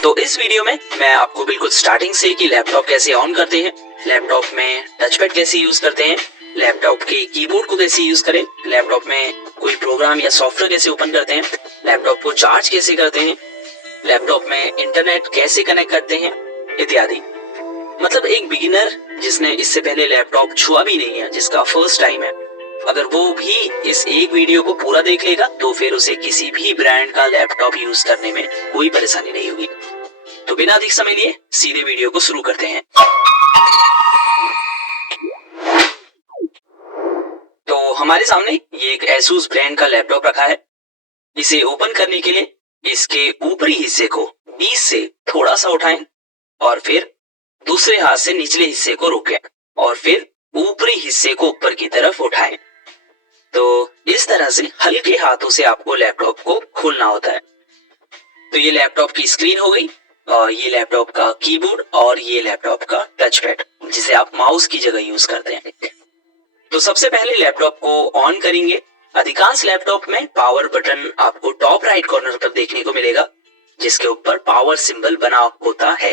तो इस वीडियो में मैं आपको बिल्कुल स्टार्टिंग से कि लैपटॉप कैसे ऑन करते हैं, लैपटॉप में टचपैड कैसे यूज करते हैं, लैपटॉप के कीबोर्ड को कैसे यूज करें, लैपटॉप में कोई प्रोग्राम या सॉफ्टवेयर कैसे ओपन करते हैं, लैपटॉप को चार्ज कैसे करते हैं, लैपटॉप में इंटरनेट कैसे कनेक्ट करते हैं इत्यादि। मतलब एक बिगिनर जिसने इससे पहले लैपटॉप छुआ भी नहीं है, जिसका फर्स्ट टाइम है, अगर वो भी इस एक वीडियो को पूरा देख लेगा तो फिर उसे किसी भी ब्रांड का लैपटॉप यूज करने में कोई परेशानी नहीं होगी। तो बिना अधिक समय लिए सीधे वीडियो को शुरू करते हैं। तो हमारे सामने ये एक एसूस ब्रांड का लैपटॉप रखा है। इसे ओपन करने के लिए इसके ऊपरी हिस्से को बीच से थोड़ा सा उठाएं और फिर दूसरे हाथ से निचले हिस्से को रोकें और फिर ऊपरी हिस्से को ऊपर की तरफ उठाएं। तो इस तरह से हल्के हाथों से आपको लैपटॉप को खोलना होता है। तो ये लैपटॉप की स्क्रीन हो गई और ये लैपटॉप का कीबोर्ड और ये लैपटॉप का टचपैड जिसे आप माउस की जगह यूज करते हैं। तो सबसे पहले लैपटॉप को ऑन करेंगे। अधिकांश लैपटॉप में पावर बटन आपको टॉप राइट कॉर्नर पर देखने को मिलेगा, जिसके ऊपर पावर सिंबल बना होता है।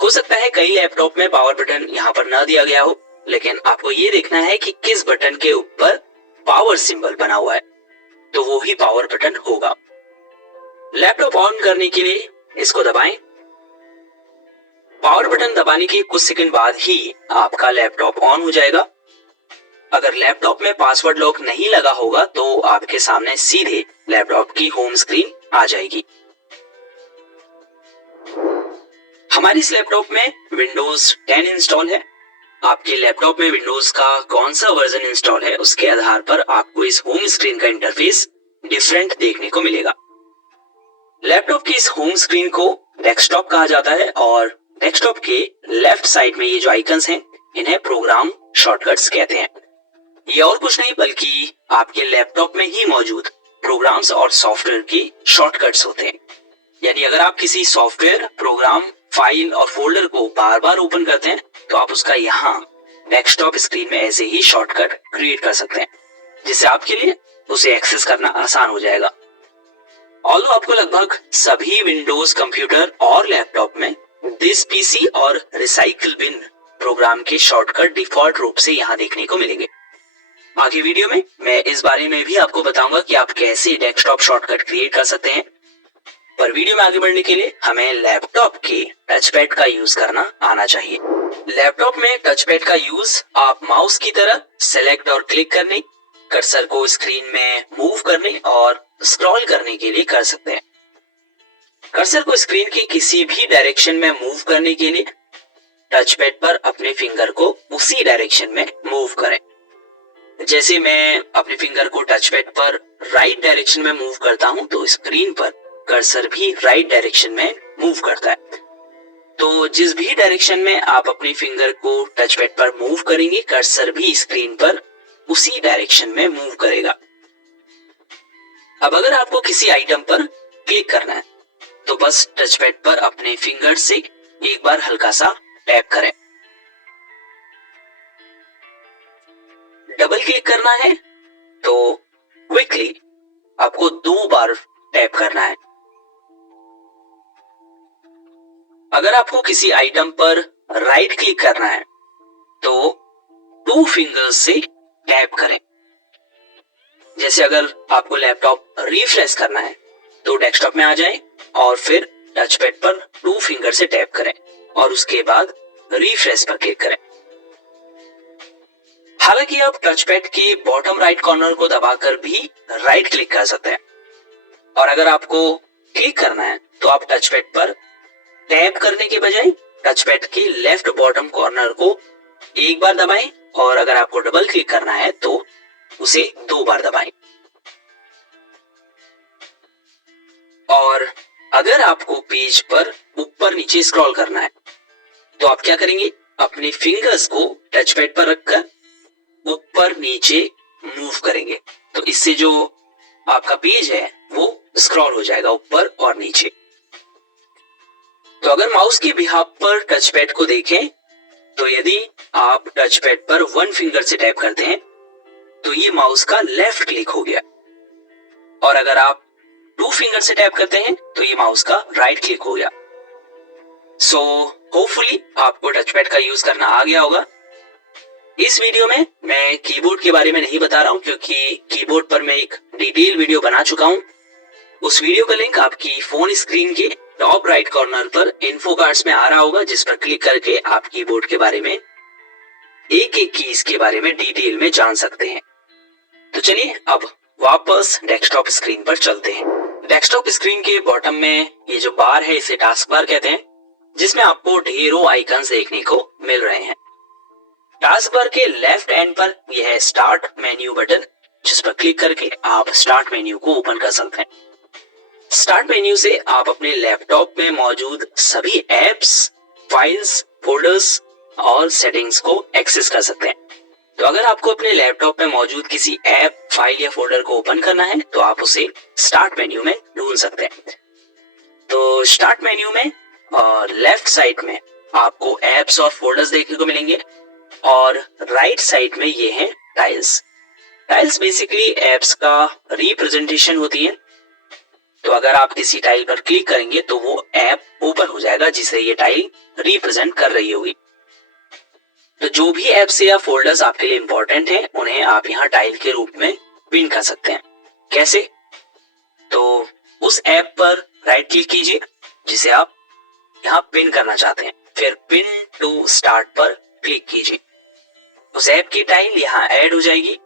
हो सकता है कई लैपटॉप में पावर बटन यहाँ पर न दिया गया हो, लेकिन आपको ये देखना है कि किस बटन के ऊपर पावर सिंबल बना हुआ है, तो वो ही पावर बटन होगा। लैपटॉप ऑन करने के लिए इसको दबाएं। पावर बटन दबाने के कुछ सेकंड बाद ही आपका लैपटॉप ऑन हो जाएगा। अगर लैपटॉप में पासवर्ड लॉक नहीं लगा होगा तो आपके सामने सीधे लैपटॉप की होम स्क्रीन आ जाएगी। हमारे इस लैपटॉप में विंडोज 10 इंस्टॉल है। आपके लैपटॉप में विंडोज का कौन सा वर्जन इंस्टॉल है उसके आधार पर आपको इस होम स्क्रीन का इंटरफेस डिफरेंट देखने को मिलेगा। लैपटॉप की इस होम स्क्रीन को डेस्कटॉप कहा जाता है और डेस्कटॉप के लेफ्ट साइड में ये जो आइकन्स हैं इन्हें प्रोग्राम शॉर्टकट्स कहते हैं। ये और कुछ नहीं बल्कि आपके लैपटॉप में ही मौजूद प्रोग्राम्स और सॉफ्टवेयर की शॉर्टकट्स होते हैं। यानी अगर आप किसी सॉफ्टवेयर, प्रोग्राम, फाइल और फोल्डर को बार बार ओपन करते हैं तो आप उसका यहाँ डेस्कटॉप स्क्रीन में ऐसे ही शॉर्टकट क्रिएट कर सकते हैं, जिससे आपके लिए उसे एक्सेस करना आसान हो जाएगा। ऑल्दो आपको लगभग सभी विंडोज कंप्यूटर और लैपटॉप में दिस पीसी और रिसाइकिल बिन प्रोग्राम के शॉर्टकट डिफॉल्ट रूप से यहाँ देखने को मिलेंगे। आगे वीडियो में मैं इस बारे में भी आपको बताऊंगा कि आप कैसे डेस्कटॉप शॉर्टकट क्रिएट कर सकते हैं। पर वीडियो में आगे बढ़ने के लिए हमें लैपटॉप के टचपैड का यूज करना आना चाहिए। लैपटॉप में टचपैड का यूज आप माउस की तरह सेलेक्ट और क्लिक करने, कर्सर को स्क्रीन में मूव करने और स्क्रॉल करने के लिए कर सकते हैं। कर्सर को स्क्रीन की किसी भी डायरेक्शन में मूव करने के लिए टचपैड पर अपने फिंगर को उसी डायरेक्शन में मूव करें। जैसे मैं अपने फिंगर को टचपैड पर राइट डायरेक्शन में मूव करता हूं तो स्क्रीन पर कर्सर भी राइट डायरेक्शन में मूव करता है। तो जिस भी डायरेक्शन में आप अपने फिंगर को टचपैड पर मूव करेंगे, कर्सर भी स्क्रीन पर उसी डायरेक्शन में मूव करेगा। अब अगर आपको किसी आइटम पर क्लिक करना है तो बस टचपैड पर अपने फिंगर से एक बार हल्का सा टैप करें। डबल क्लिक करना है तो क्विकली आपको 2 बार टैप करना है। अगर आपको किसी आइटम पर राइट क्लिक करना है तो 2 फिंगर्स से टैप करें। जैसे अगर आपको लैपटॉप रिफ्रेश करना है तो डेस्कटॉप में आ जाएं और फिर टचपैड पर 2 फिंगर से टैप करें और उसके बाद रिफ्रेश पर क्लिक करें। हालांकि आप टचपैड के बॉटम राइट कॉर्नर को दबाकर भी राइट क्लिक कर सकते हैं और अगर आपको क्लिक करना है तो आप टचपैड पर टैप करने के बजाय टचपैड के लेफ्ट बॉटम कॉर्नर को एक बार दबाएं और अगर आपको डबल क्लिक करना है तो उसे 2 बार दबाएं। और अगर आपको पेज पर ऊपर नीचे स्क्रॉल करना है तो आप क्या करेंगे, अपने फिंगर्स को टचपैड पर रखकर ऊपर नीचे मूव करेंगे। तो इससे जो आपका पेज है वो स्क्रॉल हो जाएगा ऊपर और नीचे। तो अगर माउस की बिहाफ पर टचपैड को देखें तो यदि आप टचपैड पर 1 फिंगर से टैप करते हैं तो ये माउस का लेफ्ट क्लिक हो गया और अगर आप टू फिंगर से टैप करते हैं तो ये माउस का राइट क्लिक हो गया। सो होपफुली आपको टचपैड का यूज करना आ गया होगा। इस वीडियो में मैं कीबोर्ड के बारे में नहीं बता रहा हूं क्योंकि कीबोर्ड पर मैं एक डिटेल वीडियो बना चुका हूं। उस वीडियो का लिंक आपकी फोन स्क्रीन के टॉप राइट कॉर्नर पर इन्फो कार्ड्स में आ रहा होगा, जिस पर क्लिक करके आप कीबोर्ड के बारे में एक एक कीज के बारे में डिटेल में जान सकते हैं। तो चलिए अब वापस डेस्कटॉप स्क्रीन पर चलते हैं। डेस्कटॉप स्क्रीन के बॉटम में ये जो बार है इसे टास्क बार कहते हैं, जिसमें आपको ढेरों आइकन्स देखने को मिल रहे हैं। टास्क बार के लेफ्ट एंड पर यह है स्टार्ट मेन्यू बटन, जिस पर क्लिक करके आप स्टार्ट मेन्यू को ओपन कर सकते हैं। स्टार्ट मेन्यू से आप अपने लैपटॉप में मौजूद सभी एप्स, फाइल्स, फोल्डर्स और सेटिंग्स को एक्सेस कर सकते हैं। तो अगर आपको अपने लैपटॉप में मौजूद किसी ऐप, फाइल या फोल्डर को ओपन करना है तो आप उसे स्टार्ट मेन्यू में ढूंढ सकते हैं। तो स्टार्ट मेन्यू में और लेफ्ट साइड में आपको एप्स और फोल्डर्स देखने को मिलेंगे और राइट साइड में ये हैं टाइल्स। टाइल्स बेसिकली एप्स का रिप्रेजेंटेशन होती है। तो अगर आप किसी टाइल पर क्लिक करेंगे तो वो ऐप ओपन हो जाएगा जिसे ये टाइल रिप्रेजेंट कर रही होगी। तो जो भी एप्स या फोल्डर्स आपके लिए इंपॉर्टेंट हैं उन्हें आप यहाँ टाइल के रूप में पिन कर सकते हैं। कैसे? तो उस ऐप पर राइट क्लिक कीजिए जिसे आप यहाँ पिन करना चाहते हैं, फिर पिन टू स्टार्ट पर क्लिक कीजिए। उस ऐप की टाइल यहाँ ऐड हो जाएगी।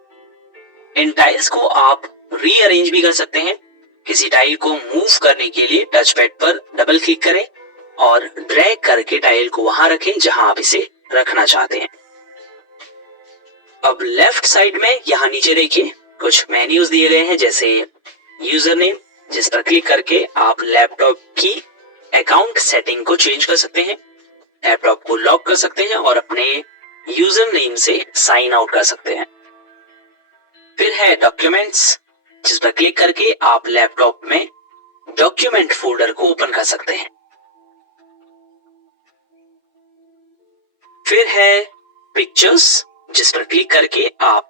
इन टाइल्स को आप रीअरेंज भी कर सकते हैं। किसी टाइल को मूव करने के लिए टचपैड पर डबल क्लिक करें और ड्रैग करके टाइल को वहां रखें जहां आप इसे रखना चाहते हैं। अब लेफ्ट साइड में यहाँ नीचे देखिए कुछ मेन्यूज दिए गए हैं, जैसे यूजर नेम, जिस पर क्लिक करके आप लैपटॉप की अकाउंट सेटिंग को चेंज कर सकते हैं, लैपटॉप को लॉक कर सकते हैं और अपने यूजर नेम से साइन आउट कर सकते हैं। फिर है डॉक्यूमेंट्स, जिस पर क्लिक करके आप लैपटॉप में डॉक्यूमेंट फोल्डर को ओपन कर सकते हैं। फिर है पिक्चर्स, जिस पर क्लिक करके आप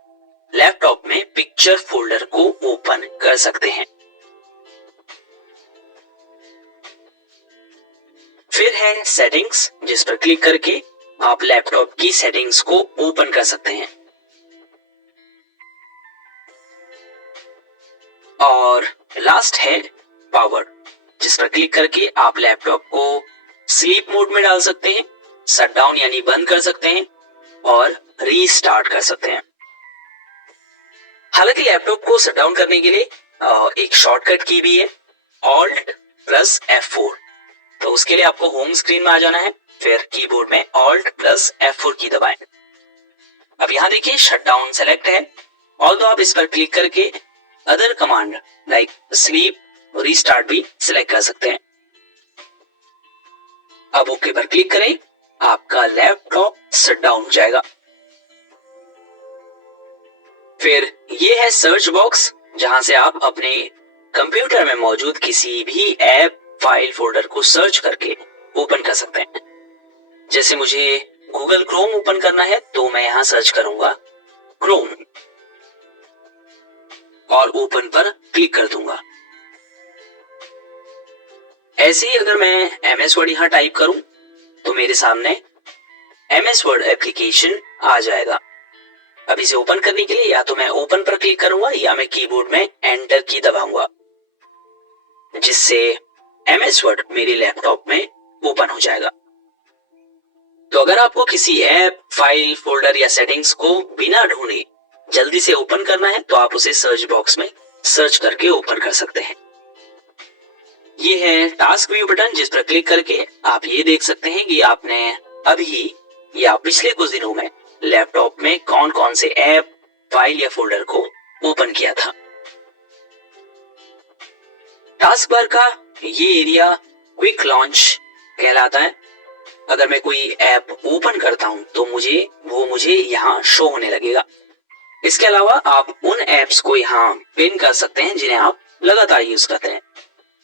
लैपटॉप में पिक्चर फोल्डर को ओपन कर सकते हैं। फिर है सेटिंग्स, जिस पर क्लिक करके आप लैपटॉप की सेटिंग्स को ओपन कर सकते हैं। और लास्ट है पावर, जिस पर क्लिक करके आप लैपटॉप को स्लीप मोड में डाल सकते हैं, शट डाउन यानी बंद कर सकते हैं और रीस्टार्ट कर सकते हैं। हालांकि लैपटॉप को शट डाउन करने के लिए एक शॉर्टकट की भी है, Alt प्लस F4। तो उसके लिए आपको होम स्क्रीन में आ जाना है, फिर कीबोर्ड में Alt प्लस F4 की दबाएं। अब यहाँ देखिए शट डाउन सेलेक्ट है, ऑल्दो आप इस पर क्लिक करके other command like sleep, restart भी सिलेक्ट कर सकते हैं। अब ओके पर क्लिक करें, आपका लैपटॉप शट डाउन हो जाएगा। फिर ये है सर्च बॉक्स, जहां से आप अपने कंप्यूटर में मौजूद किसी भी ऐप, फाइल, फोल्डर को सर्च करके ओपन कर सकते हैं। जैसे मुझे गूगल क्रोम ओपन करना है तो मैं यहां सर्च करूंगा क्रोम और ओपन पर क्लिक कर दूंगा। ऐसे ही अगर मैं MS वर्ड यहां टाइप करूं तो मेरे सामने MS वर्ड एप्लीकेशन आ जाएगा। अब इसे ओपन करने के लिए या तो मैं ओपन पर क्लिक करूंगा या मैं कीबोर्ड में एंटर की दबाऊंगा, जिससे MS वर्ड मेरे लैपटॉप में ओपन हो जाएगा। तो अगर आपको किसी ऐप, फाइल, फोल्डर या सेटिंग्स को बिना ढूंढे जल्दी से ओपन करना है तो आप उसे सर्च बॉक्स में सर्च करके ओपन कर सकते हैं। ये है टास्क व्यू बटन, जिस पर क्लिक करके आप ये देख सकते हैं कि आपने अभी या पिछले कुछ दिनों में लैपटॉप में कौन कौन से ऐप, फाइल या फोल्डर को ओपन किया था। टास्क बार का ये एरिया क्विक लॉन्च कहलाता है। अगर मैं कोई ऐप ओपन करता हूं तो मुझे यहाँ शो होने लगेगा। इसके अलावा आप उन ऐप्स को यहाँ पिन कर सकते हैं जिन्हें आप लगातार यूज करते हैं।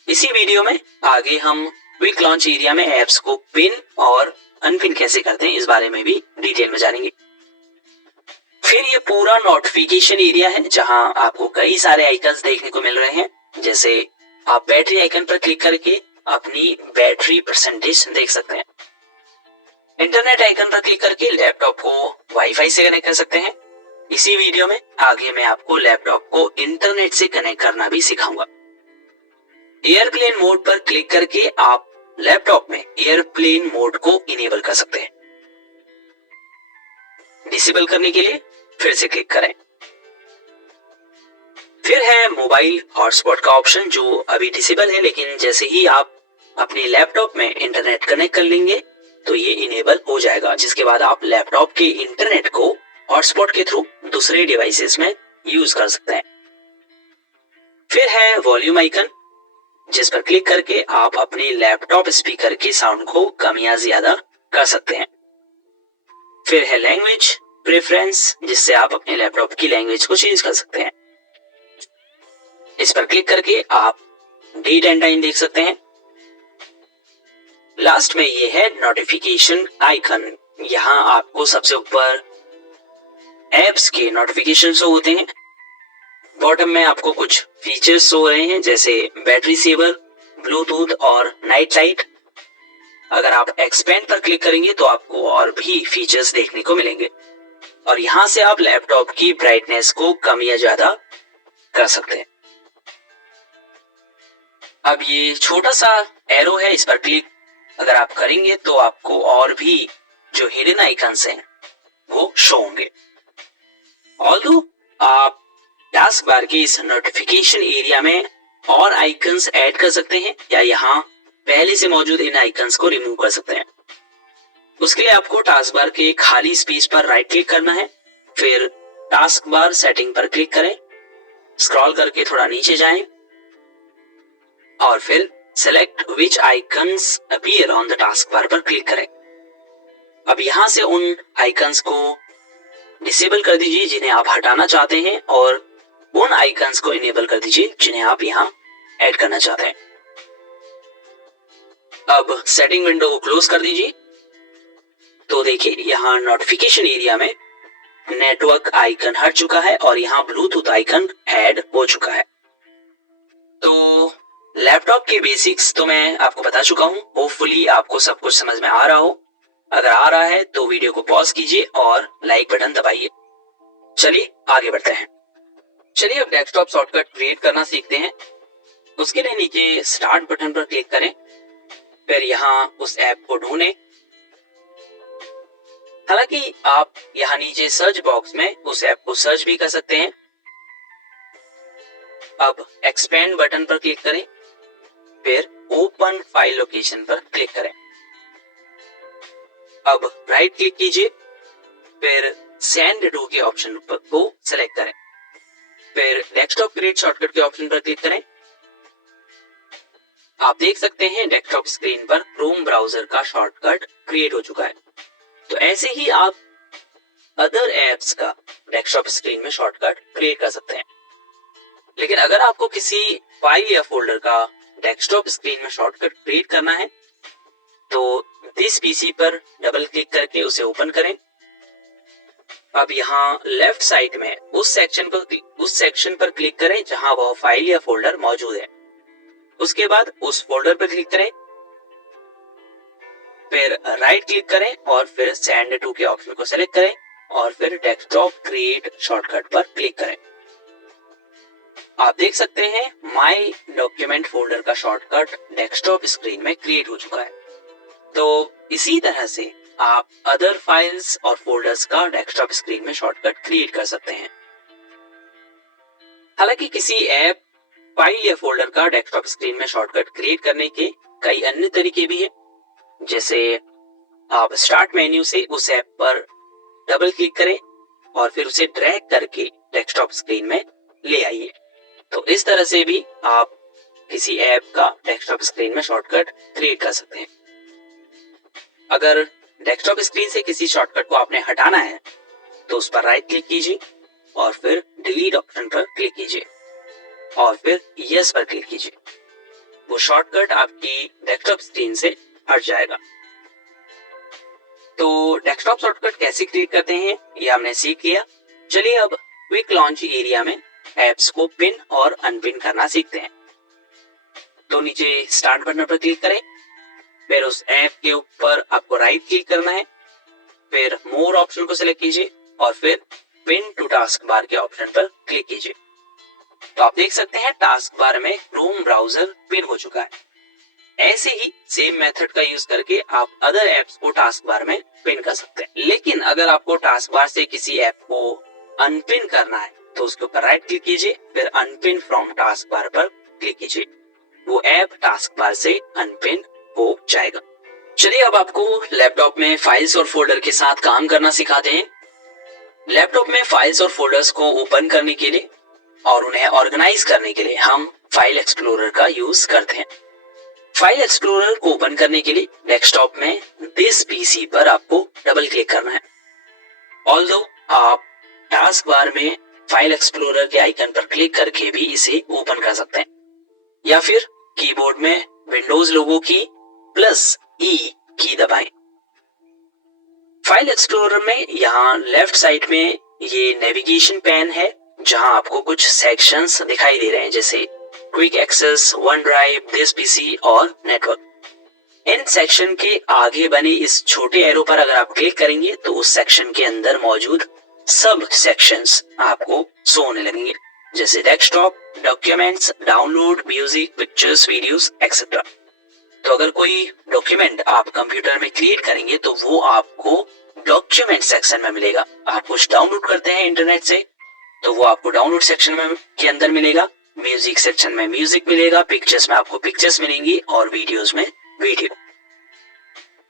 इसी वीडियो में आगे हम क्विक लॉन्च एरिया में ऐप्स को पिन और अनपिन कैसे करते हैं इस बारे में भी डिटेल में जानेंगे। फिर ये पूरा नोटिफिकेशन एरिया है, जहां आपको कई सारे आइकन्स देखने को मिल रहे हैं, जैसे आप बैटरी आइकन पर क्लिक करके अपनी बैटरी परसेंटेज देख सकते हैं। इंटरनेट आइकन पर क्लिक करके लैपटॉप को वाईफाई से कनेक्ट कर सकते हैं। इसी वीडियो में आगे मैं आपको लैपटॉप को इंटरनेट से कनेक्ट करना भी सिखाऊंगा। एयरप्लेन मोड पर क्लिक करके आप लैपटॉप में एयरप्लेन मोड को इनेबल कर सकते हैं। डिसेबल करने के लिए फिर से क्लिक करें। फिर है मोबाइल हॉटस्पॉट का ऑप्शन जो अभी डिसेबल है, लेकिन जैसे ही आप अपने लैपटॉप में इंटरनेट कनेक्ट कर लेंगे तो ये इनेबल हो जाएगा, जिसके बाद आप लैपटॉप के इंटरनेट को हॉटस्पॉट के थ्रू दूसरे डिवाइसेस में यूज कर सकते हैं। फिर है वॉल्यूम आइकन, जिस पर क्लिक करके आप अपने लैपटॉप स्पीकर के साउंड को कम या ज्यादा कर सकते हैं। फिर है लैंग्वेज प्रेफरेंस, जिससे आप अपने लैपटॉप की लैंग्वेज को चेंज कर सकते हैं। इस पर क्लिक करके आप डेट एंड टाइम देख सकते हैं। लास्ट में ये है नोटिफिकेशन आइकन। यहाँ आपको सबसे ऊपर एप्स के नोटिफिकेशन शो होते हैं। बॉटम में आपको कुछ फीचर्स शो हो रहे हैं, जैसे बैटरी सेवर, ब्लूटूथ और नाइट लाइट। अगर आप एक्सपेंड पर क्लिक करेंगे तो आपको और भी फीचर्स देखने को मिलेंगे और यहाँ से आप लैपटॉप की ब्राइटनेस को कम या ज्यादा कर सकते हैं। अब ये छोटा सा एरो है, इस पर क्लिक अगर आप करेंगे तो आपको और भी जो हिडन आइकन्स हैं वो शो होंगे। ऑल्दो आप टास्क बार के इस नोटिफिकेशन एरिया में और आइकन्स ऐड कर सकते हैं या यहाँ पहले से मौजूद इन आइकन्स को रिमूव कर सकते हैं। उसके लिए आपको टास्क बार के खाली स्पेस पर राइट क्लिक करना है, फिर टास्क बार सेटिंग पर क्लिक करें, स्क्रॉल करके थोड़ा नीचे जाएं और फिर select which icons appear on the task bar पर क्लिक करें। अब यहां से उन आइकन्स को डिसेबल कर दीजिए जिन्हें आप हटाना चाहते हैं और उन आइकन्स को इनेबल कर दीजिए जिन्हें आप यहां ऐड करना चाहते हैं। अब सेटिंग विंडो को क्लोज कर दीजिए तो देखिए यहाँ नोटिफिकेशन एरिया में नेटवर्क आइकन हट चुका है और यहाँ ब्लूटूथ आइकन ऐड हो चुका है। तो लैपटॉप के बेसिक्स तो मैं आपको बता चुका हूँ। होपफुली आपको सब कुछ समझ में आ रहा हो। अगर आ रहा है तो वीडियो को पॉज कीजिए और लाइक बटन दबाइए। चलिए आगे बढ़ते हैं। चलिए अब डेस्कटॉप शॉर्टकट क्रिएट करना सीखते हैं। उसके लिए नीचे स्टार्ट बटन पर क्लिक करें, फिर यहाँ उस ऐप को ढूंढें। हालांकि आप यहाँ नीचे सर्च बॉक्स में उस ऐप को सर्च भी कर सकते हैं। अब एक्सपेंड बटन पर क्लिक करें, फिर ओपन फाइल लोकेशन पर क्लिक करें। अब राइट क्लिक कीजिए, फिर सेंड टू के ऑप्शन को सिलेक्ट करें, फिर डेस्कटॉप क्रिएट शॉर्टकट के ऑप्शन पर क्लिक करें। आप देख सकते हैं डेस्कटॉप स्क्रीन पर क्रोम ब्राउजर का शॉर्टकट क्रिएट हो चुका है। तो ऐसे ही आप अदर एप्स का डेस्कटॉप स्क्रीन में शॉर्टकट क्रिएट कर सकते हैं। लेकिन अगर आपको किसी फाइल या फोल्डर का डेस्कटॉप स्क्रीन में शॉर्टकट क्रिएट करना है तो दिस पीसी पर डबल क्लिक करके उसे ओपन करें। अब यहाँ लेफ्ट साइड में उस सेक्शन पर क्लिक करें जहां वह फाइल या फोल्डर मौजूद है। उसके बाद उस फोल्डर पर क्लिक करें, फिर राइट क्लिक करें और फिर सेंड टू के ऑप्शन को सेलेक्ट करें और फिर डेस्कटॉप क्रिएट शॉर्टकट पर क्लिक करें। आप देख सकते हैं माय डॉक्यूमेंट फोल्डर का शॉर्टकट डेस्कटॉप स्क्रीन में क्रिएट हो चुका है। तो इसी तरह से आप अदर फाइल्स और फोल्डर्स का डेस्कटॉप स्क्रीन में शॉर्टकट क्रिएट कर सकते हैं। हालांकि किसी ऐप, फाइल या फोल्डर का डेस्कटॉप स्क्रीन में शॉर्टकट क्रिएट करने के कई अन्य तरीके भी हैं। जैसे आप स्टार्ट मेन्यू से उस ऐप पर डबल क्लिक करें और फिर उसे ड्रैग करके डेस्कटॉप स्क्रीन में ले आइए। तो इस तरह से भी आप किसी ऐप का डेस्कटॉप स्क्रीन में शॉर्टकट क्रिएट कर सकते हैं। अगर डेस्कटॉप स्क्रीन से किसी शॉर्टकट को आपने हटाना है तो उस पर राइट क्लिक कीजिए और फिर डिलीट ऑप्शन पर क्लिक कीजिए और फिर यस पर क्लिक कीजिए। वो शॉर्टकट आपकी डेस्कटॉप स्क्रीन से हट जाएगा। तो डेस्कटॉप शॉर्टकट कैसे क्रिएट करते हैं ये हमने सीख लिया। चलिए अब क्विक लॉन्च एरिया में एप्स को पिन और अनपिन करना सीखते हैं। तो नीचे स्टार्ट बटन पर क्लिक करें, फिर उस ऐप के ऊपर आपको राइट क्लिक करना है, फिर मोर ऑप्शन को सिलेक्ट कीजिए और फिर पिन टू टास्क बार के ऑप्शन पर क्लिक कीजिए। तो आप देख सकते हैं टास्क बार में क्रोम ब्राउजर पिन हो चुका है। ऐसे ही सेम मेथड का यूज करके आप अदर एप्स को टास्क बार में पिन कर सकते हैं। लेकिन अगर आपको टास्क बार से किसी ऐप को अनपिन करना है तो उसके ऊपर राइट क्लिक कीजिए, फिर अनपिन फ्रॉम टास्क बार पर क्लिक कीजिए। वो ऐप टास्क बार से अनपिन हो जाएगा। चलिए अब आपको लैपटॉप में फाइल्स और फोल्डर के साथ काम करना सिखाते हैं। लैपटॉप में फाइल्स और फोल्डर्स को ओपन करने के लिए और उन्हें ऑर्गेनाइज करने के लिए हम फाइल एक्सप्लोरर का यूज करते हैं। फाइल एक्सप्लोरर को ओपन करने के लिए डेस्कटॉप में दिस पीसी पर आपको डबल क्लिक करना है। ऑल्दो आप टास्क बार में फाइल एक्सप्लोरर के आइकन पर क्लिक करके भी इसे ओपन कर सकते हैं, या फिर कीबोर्ड में विंडोज लोगो की प्लस ई की दबाएं। फाइल एक्सप्लोरर में यहाँ लेफ्ट साइड में ये नेविगेशन पैन है, जहां आपको कुछ सेक्शंस दिखाई दे रहे हैं, जैसे quick access, one drive, this PC और नेटवर्क। इन सेक्शन के आगे बने इस छोटे एरो पर अगर आप क्लिक करेंगे तो उस सेक्शन के अंदर मौजूद सब सेक्शंस आपको शो होने लगेंगे, जैसे desktop, documents, download, music, pictures, videos etcetera. तो अगर कोई डॉक्यूमेंट आप कंप्यूटर में क्रिएट करेंगे तो वो आपको डॉक्यूमेंट सेक्शन में मिलेगा। आप कुछ डाउनलोड करते हैं इंटरनेट से तो वो आपको डाउनलोड सेक्शन में के अंदर मिलेगा, म्यूजिक सेक्शन में म्यूजिक मिलेगा, पिक्चर्स में आपको पिक्चर्स मिलेंगी और वीडियोस में वीडियो।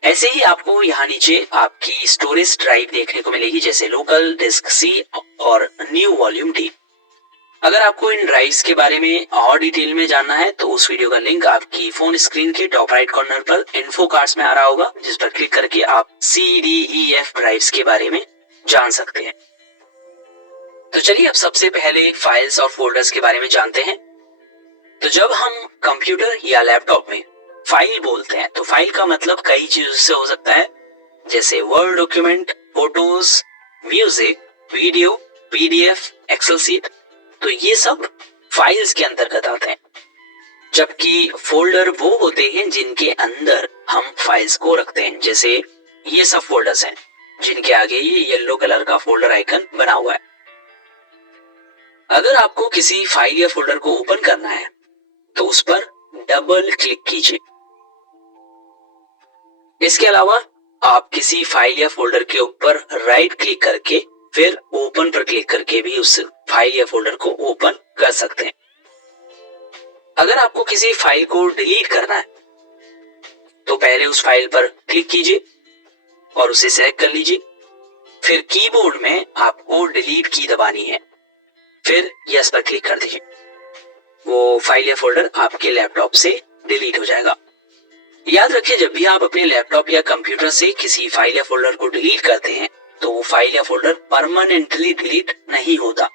ऐसे ही आपको यहाँ नीचे आपकी स्टोरेज ड्राइव देखने को मिलेगी, जैसे लोकल, डिस्क सी और न्यू वॉल्यूम डी। अगर आपको इन ड्राइव्स के बारे में और डिटेल में जानना है तो उस वीडियो का लिंक आपकी फोन स्क्रीन के टॉप राइट कॉर्नर पर इन्फो कार्ड्स में आ रहा होगा, जिस पर क्लिक करके आप CDEF ड्राइव्स के बारे में जान सकते हैं। तो चलिए अब सबसे पहले फाइल्स और फोल्डर्स के बारे में जानते हैं। तो जब हम कंप्यूटर या लैपटॉप में फाइल बोलते हैं तो फाइल का मतलब कई चीजों से हो सकता है, जैसे Word document, photos, music, video, PDF, Excel sheet. तो ये सब फाइल्स के अंतर्गत आते हैं, जबकि फोल्डर वो होते हैं जिनके अंदर हम फाइल्स को रखते हैं, जैसे ये सब फोल्डर्स हैं जिनके आगे ये येलो कलर का फोल्डर आइकन बना हुआ है। अगर आपको किसी फाइल या फोल्डर को ओपन करना है तो उस पर डबल क्लिक कीजिए। इसके अलावा आप किसी फाइल या फोल्डर के ऊपर राइट क्लिक करके फिर ओपन पर क्लिक करके भी उस फाइल या फोल्डर को ओपन कर सकते हैं। अगर आपको किसी फाइल को डिलीट करना है तो पहले उस फाइल पर क्लिक कीजिए और उसे सेलेक्ट कर लीजिए, फिर कीबोर्ड में आपको डिलीट की दबानी है, फिर यस पर क्लिक कर दीजिए। वो फाइल या फोल्डर आपके लैपटॉप से डिलीट हो जाएगा। याद रखिए, जब भी आप अपने लैपटॉप या कंप्यूटर से किसी फाइल या फोल्डर को डिलीट करते हैं तो वो फाइल या फोल्डर परमानेंटली डिलीट नहीं होता,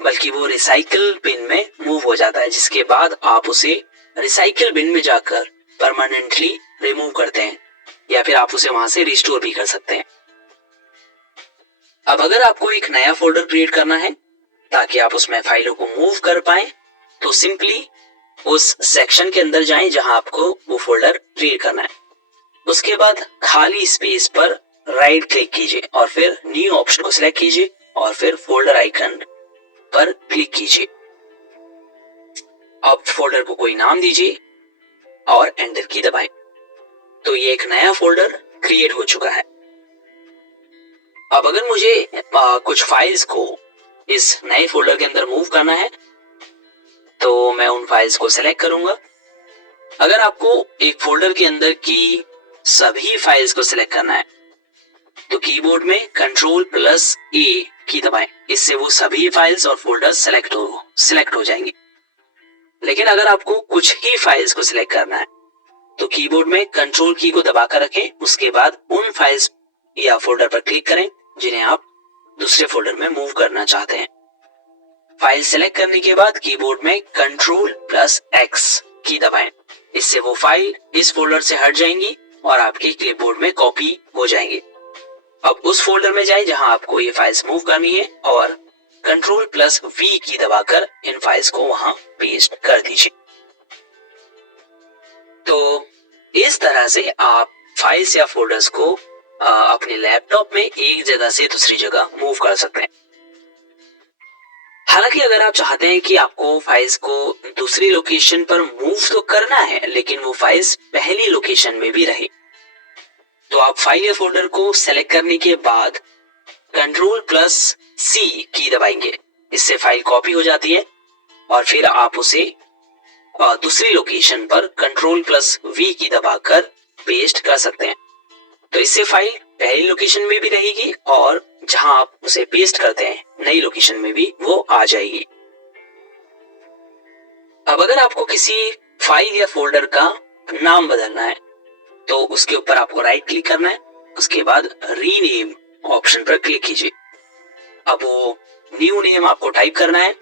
बल्कि वो रिसाइकल बिन में मूव हो जाता है, जिसके बाद आप उसे रिसाइकल बिन में जाकर परमानेंटली रिमूव करते हैं, या फिर आप उसे वहां से रिस्टोर भी कर सकते हैं। अब अगर आपको एक नया फोल्डर क्रिएट करना है ताकि आप उसमें फाइलों को मूव कर पाए, तो सिंपली उस सेक्शन के अंदर जाएं जहां आपको वो फोल्डर क्रिएट करना है। उसके बाद खाली स्पेस पर राइट क्लिक कीजिए और फिर न्यू ऑप्शन को सिलेक्ट कीजिए और फिर फोल्डर आइकन पर क्लिक कीजिए। अब फोल्डर को कोई नाम दीजिए और एंटर की दबाएं। तो ये एक नया फोल्डर क्रिएट हो चुका है। अब अगर मुझे कुछ फाइल्स को इस नए फोल्डर के अंदर मूव करना है तो मैं उन फाइल्स को सिलेक्ट करूंगा। अगर आपको एक फोल्डर के अंदर की सभी फाइल्स को सिलेक्ट करना है तो कीबोर्ड में Ctrl+A की दबाएं, इससे वो सभी फाइल्स और फोल्डर्स सिलेक्ट हो जाएंगे। लेकिन अगर आपको कुछ ही फाइल्स को सिलेक्ट करना है तो कीबोर्ड में कंट्रोल की को दबाकर रखें, उसके बाद उन फाइल्स या फोल्डर पर क्लिक करें जिन्हें आप दूसरे फोल्डर में मूव करना चाहते हैं। फाइल सेलेक्ट करने के बाद कीबोर्ड में Ctrl+X की दबाएं, इससे वो फाइल इस फोल्डर से हट जाएंगी और आपके क्लिपबोर्ड में कॉपी हो जाएंगे। अब उस फोल्डर में जाएं जहां आपको ये फाइल्स मूव करनी है और Ctrl+V की दबाकर इन फाइल्स को वहां पेस्ट कर दीजिए। इस तरह से आप फाइल्स या फोल्डर्स को अपने लैपटॉप में एक जगह से दूसरी जगह मूव कर सकते हैं। हालांकि अगर आप चाहते हैं कि आपको फाइल्स को दूसरी लोकेशन पर मूव तो करना है, लेकिन वो फाइल्स पहली लोकेशन में भी रहे, तो आप फाइल या फोल्डर को सेलेक्ट करने के बाद Ctrl+C की दबाएंगे। इससे फाइल कॉपी हो जाती है और फिर आप उसे दूसरी लोकेशन पर Ctrl+V की दबाकर पेस्ट कर सकते हैं। तो इससे फाइल पहली लोकेशन में भी रहेगी और जहां आप उसे पेस्ट करते हैं नई लोकेशन में भी वो आ जाएगी। अब अगर आपको किसी फाइल या फोल्डर का नाम बदलना है तो उसके ऊपर आपको राइट क्लिक करना है, उसके बाद रीनेम ऑप्शन पर क्लिक कीजिए। अब वो न्यू नेम आपको टाइप करना है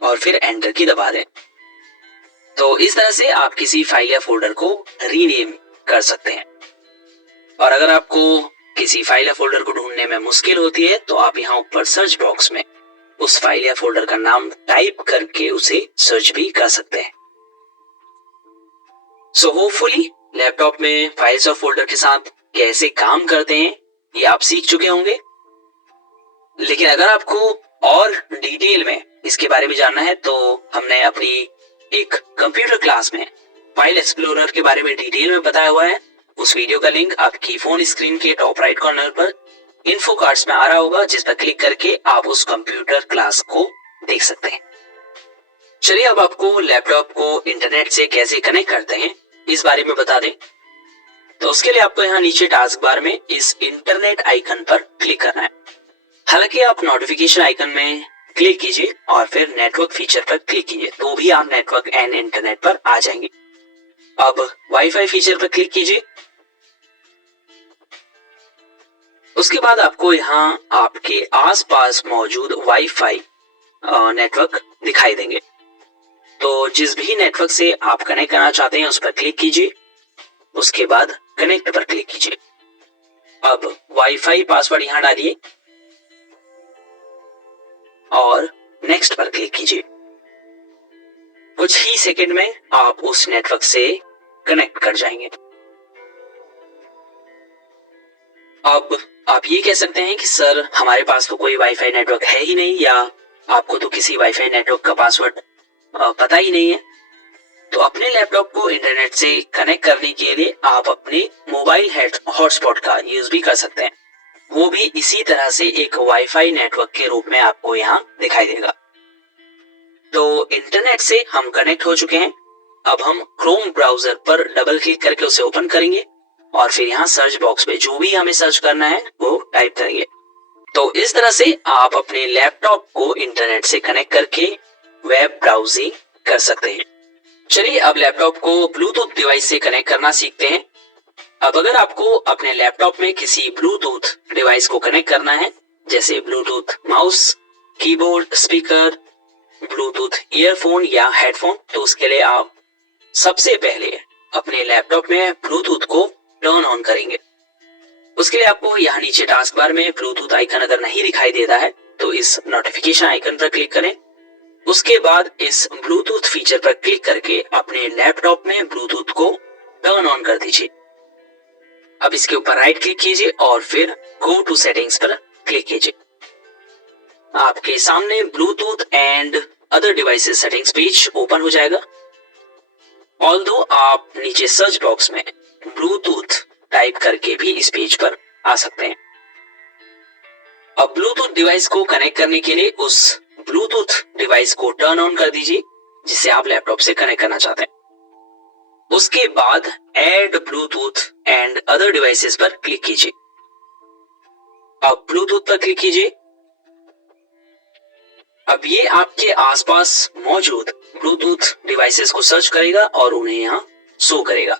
और फिर एंटर की दबा दें। तो इस तरह से आप किसी फाइल या फोल्डर को रीनेम कर सकते हैं। और अगर आपको किसी फाइल या फोल्डर को ढूंढने में मुश्किल होती है तो आप यहाँ ऊपर सर्च बॉक्स में उस फाइल या फोल्डर का नाम टाइप करके उसे सर्च भी कर सकते हैं। सो होपफुली लैपटॉप में फाइल्स और फोल्डर के साथ कैसे काम करते हैं ये आप सीख चुके होंगे। लेकिन अगर आपको और डिटेल में इसके बारे में जानना है तो हमने अपनी एक कंप्यूटर क्लास में फाइल एक्सप्लोरर के बारे में डिटेल में बताया हुआ है। उस वीडियो का लिंक आपकी फोन स्क्रीन के टॉप राइट कॉर्नर पर इन्फो कार्ड्स में आ रहा होगा, जिस पर क्लिक करके आप उस कंप्यूटर क्लास को देख सकते हैं। चलिए अब आपको लैपटॉप को इंटरनेट से कैसे कनेक्ट करते हैं इस बारे में बता दें। तो उसके लिए आपको यहाँ नीचे टास्क बार में इस इंटरनेट आइकन पर क्लिक करना है। हालांकि आप नोटिफिकेशन आइकन में क्लिक कीजिए और फिर नेटवर्क फीचर पर क्लिक कीजिए तो भी आप नेटवर्क एंड इंटरनेट पर आ जाएंगे। अब वाईफाई फीचर पर क्लिक कीजिए। उसके बाद आपको यहाँ आपके आसपास मौजूद वाईफाई नेटवर्क दिखाई देंगे। तो जिस भी नेटवर्क से आप कनेक्ट करना चाहते हैं उस पर क्लिक कीजिए, उसके बाद कनेक्ट पर क्लिक कीजिए। अब वाईफाई पासवर्ड यहाँ डालिए और नेक्स्ट पर क्लिक कीजिए। कुछ ही सेकंड में आप उस नेटवर्क से कनेक्ट कर जाएंगे। अब आप ये कह सकते हैं कि सर हमारे पास तो कोई वाईफाई नेटवर्क है ही नहीं, या आपको तो किसी वाईफाई नेटवर्क का पासवर्ड पता ही नहीं है। तो अपने लैपटॉप को इंटरनेट से कनेक्ट करने के लिए आप अपने मोबाइल हॉटस्पॉट का यूज भी कर सकते हैं। वो भी इसी तरह से एक वाईफाई नेटवर्क के रूप में आपको यहाँ दिखाई देगा। तो इंटरनेट से हम कनेक्ट हो चुके हैं। अब हम क्रोम ब्राउजर पर डबल क्लिक करके उसे ओपन करेंगे और फिर यहाँ सर्च बॉक्स में जो भी हमें सर्च करना है वो टाइप करेंगे। तो इस तरह से आप अपने लैपटॉप को इंटरनेट से कनेक्ट करके वेब ब्राउजिंग कर सकते हैं। चलिए अब लैपटॉप को ब्लूटूथ डिवाइस से कनेक्ट करना सीखते हैं। अब अगर आपको अपने लैपटॉप में किसी ब्लूटूथ डिवाइस को कनेक्ट करना है, जैसे Bluetooth mouse, keyboard, speaker, Bluetooth earphone या हेडफोन, तो उसके लिए आप सबसे पहले अपने लैपटॉप में ब्लूटूथ को टर्न ऑन करेंगे। उसके लिए आपको यहाँ नीचे टास्क बार में ब्लूटूथ आइकन अगर नहीं दिखाई देता है तो इस नोटिफिकेशन आइकन पर क्लिक करें। उसके बाद इस ब्लूटूथ फीचर पर क्लिक करके अपने लैपटॉप में ब्लूटूथ को टर्न ऑन कर दीजिए। अब इसके ऊपर राइट क्लिक कीजिए और फिर गो टू सेटिंग्स पर क्लिक कीजिए। आपके सामने Bluetooth and other devices settings page open हो जाएगा। ऑल्दो आप नीचे सर्च बॉक्स में ब्लूटूथ टाइप करके भी इस पेज पर आ सकते हैं। अब ब्लूटूथ डिवाइस को कनेक्ट करने के लिए उस ब्लूटूथ डिवाइस को टर्न ऑन कर दीजिए जिसे आप लैपटॉप से कनेक्ट करना चाहते हैं। उसके बाद add Bluetooth and other devices पर क्लिक कीजिए। अब ब्लूटूथ पर क्लिक कीजिए। अब ये आपके आसपास मौजूद ब्लूटूथ डिवाइसेस को सर्च करेगा और उन्हें यहां शो करेगा।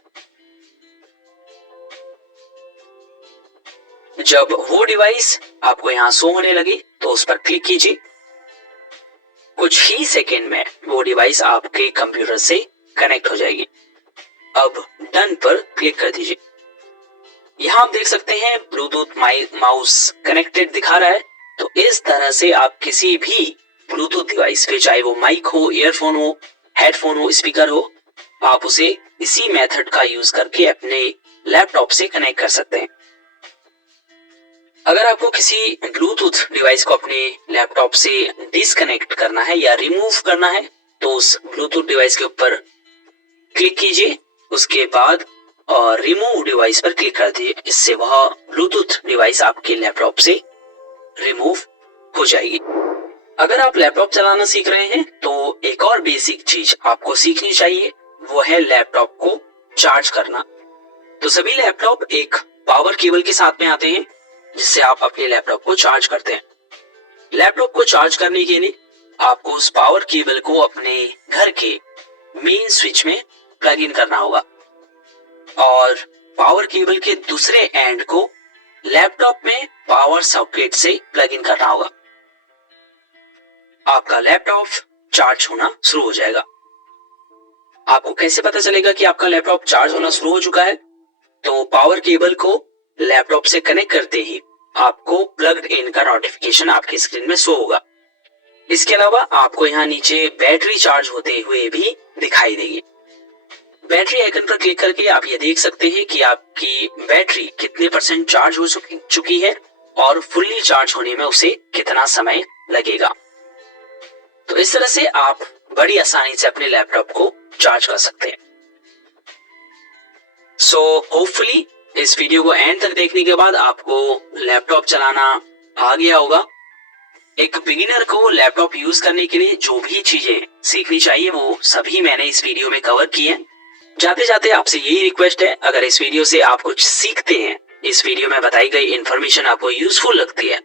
जब वो डिवाइस आपको यहां शो होने लगी तो उस पर क्लिक कीजिए। कुछ ही सेकेंड में वो डिवाइस आपके कंप्यूटर से कनेक्ट हो जाएगी। अब डन पर क्लिक कर दीजिए। यहां आप देख सकते हैं ब्लूटूथ माउस कनेक्टेड दिखा रहा है। तो इस तरह से आप किसी भी ब्लूटूथ डिवाइस पे, चाहे वो माइक हो, ईयरफोन हो, हेडफोन हो, स्पीकर हो, आप उसे इसी मेथड का यूज करके अपने लैपटॉप से कनेक्ट कर सकते हैं। अगर आपको किसी ब्लूटूथ डिवाइस को अपने लैपटॉप से डिस्कनेक्ट करना है या रिमूव करना है तो उस ब्लूटूथ डिवाइस के ऊपर क्लिक कीजिए, उसके बाद और रिमूव डिवाइस पर क्लिक कर दीजिए। इससे वह ब्लूटूथ डिवाइस आपके लैपटॉप से रिमूव हो जाएगी। अगर आप लैपटॉप चलाना सीख रहे हैं तो एक और बेसिक चीज आपको सीखनी चाहिए, वो है लैपटॉप को चार्ज करना। तो सभी लैपटॉप एक पावर केबल के साथ में आते हैं जिससे आप अपने लैपटॉप को चार्ज करते हैं। लैपटॉप को चार्ज करने के लिए आपको उस पावर केबल को अपने घर के मेन स्विच में प्लग इन करना होगा और पावर केबल के दूसरे एंड को लैपटॉप में पावर सॉकेट से प्लग इन करना होगा। आपका लैपटॉप चार्ज होना शुरू हो जाएगा। आपको कैसे पता चलेगा कि आपका लैपटॉप चार्ज होना शुरू हो चुका है? तो पावर केबल को लैपटॉप से कनेक्ट करते ही आपको प्लग्ड इन का नोटिफिकेशन आपकी स्क्रीन में शो होगा। इसके अलावा आपको यहाँ नीचे बैटरी चार्ज होते हुए भी दिखाई देगी। बैटरी आइकन पर क्लिक करके आप ये देख सकते हैं कि आपकी बैटरी कितने % चार्ज हो चुकी है और फुल्ली चार्ज होने में उसे कितना समय लगेगा। तो इस तरह से आप बड़ी आसानी से अपने लैपटॉप को चार्ज कर सकते हैं। सो होपफुली इस वीडियो को एंड तक देखने के बाद आपको लैपटॉप चलाना आ गया होगा। एक बिगिनर को लैपटॉप यूज करने के लिए जो भी चीजें सीखनी चाहिए वो सभी मैंने इस वीडियो में कवर की है। जाते जाते आपसे यही रिक्वेस्ट है, अगर इस वीडियो से आप कुछ सीखते हैं, इस वीडियो में बताई गई इन्फॉर्मेशन आपको यूजफुल लगती है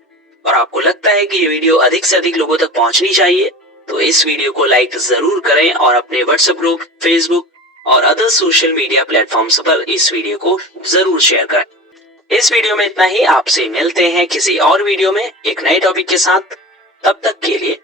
और आपको लगता है कि ये वीडियो अधिक से अधिक लोगों तक पहुंचनी चाहिए, तो इस वीडियो को लाइक जरूर करें और अपने व्हाट्सएप ग्रुप, फेसबुक और अदर सोशल मीडिया प्लेटफॉर्म्स पर इस वीडियो को जरूर शेयर करें। इस वीडियो में इतना ही। आपसे मिलते हैं किसी और वीडियो में एक नए टॉपिक के साथ। तब तक के लिए